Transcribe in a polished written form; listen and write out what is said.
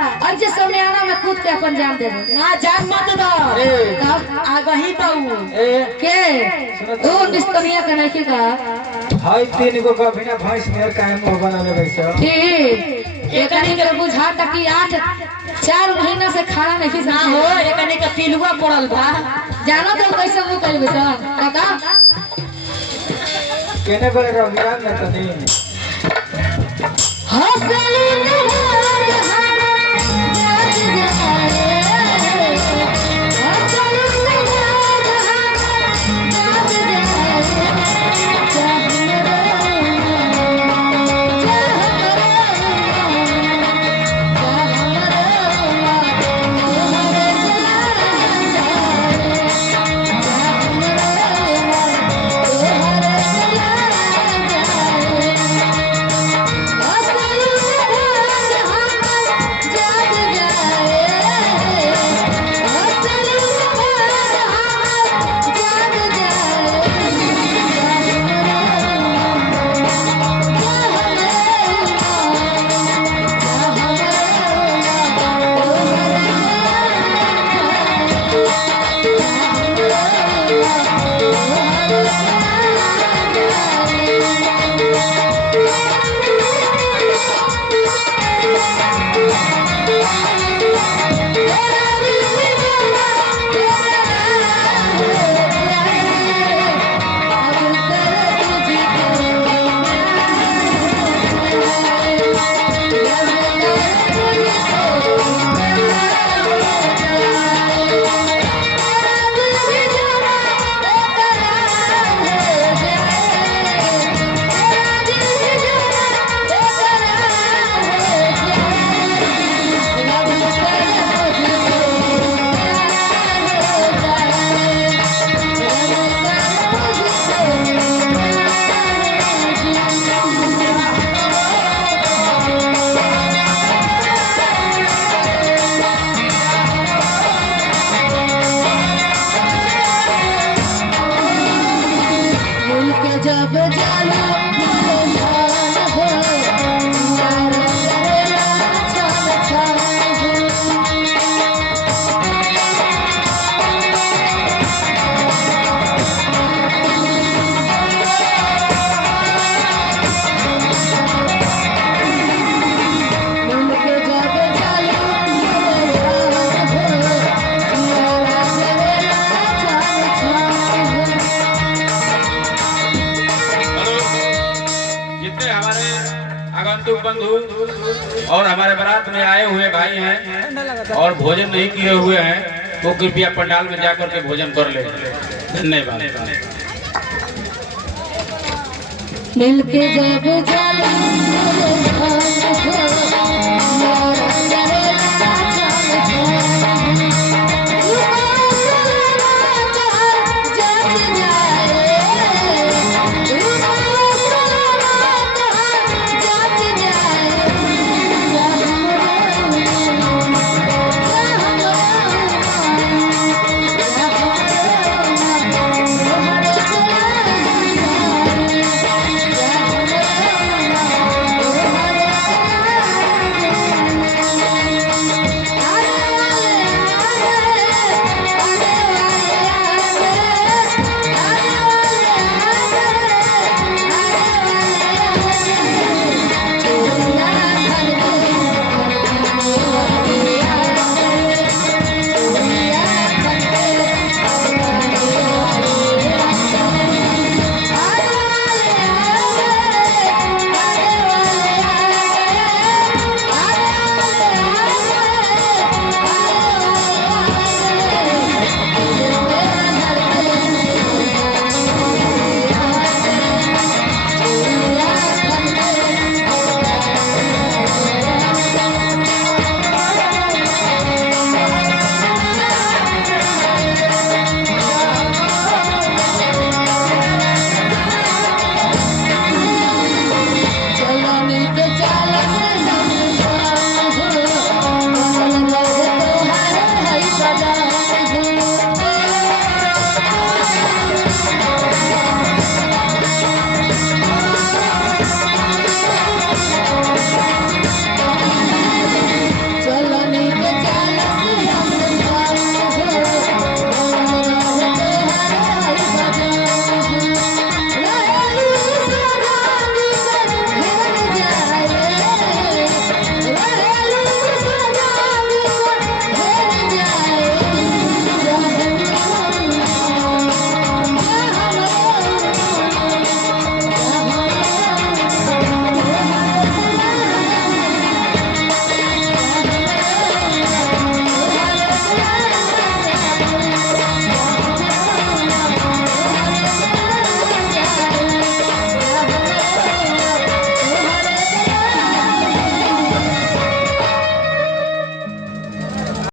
ऐसे समियाना में कूद के अपन जान दे ना जान मत दो आगही पाऊ के ओ निस्तनिया के नहीं का हाय तीन गो का बिना भैंस मेर काहे मुंह बना ले बैठो ठीक एकनी के बुझा तकी 4 महीना से खाना नहीं ना हो एकनी के पिलुआ पड़ल बा जानो तो कैसे मुंह कर बेटा काका केने बोले रो गिरान न तनी हसली जब जानो आगंतुक बंधु और हमारे बारात में आए हुए भाई हैं और भोजन नहीं किए हुए हैं वो कृपया पंडाल में जाकर के भोजन कर ले। धन्यवाद। मिलके जब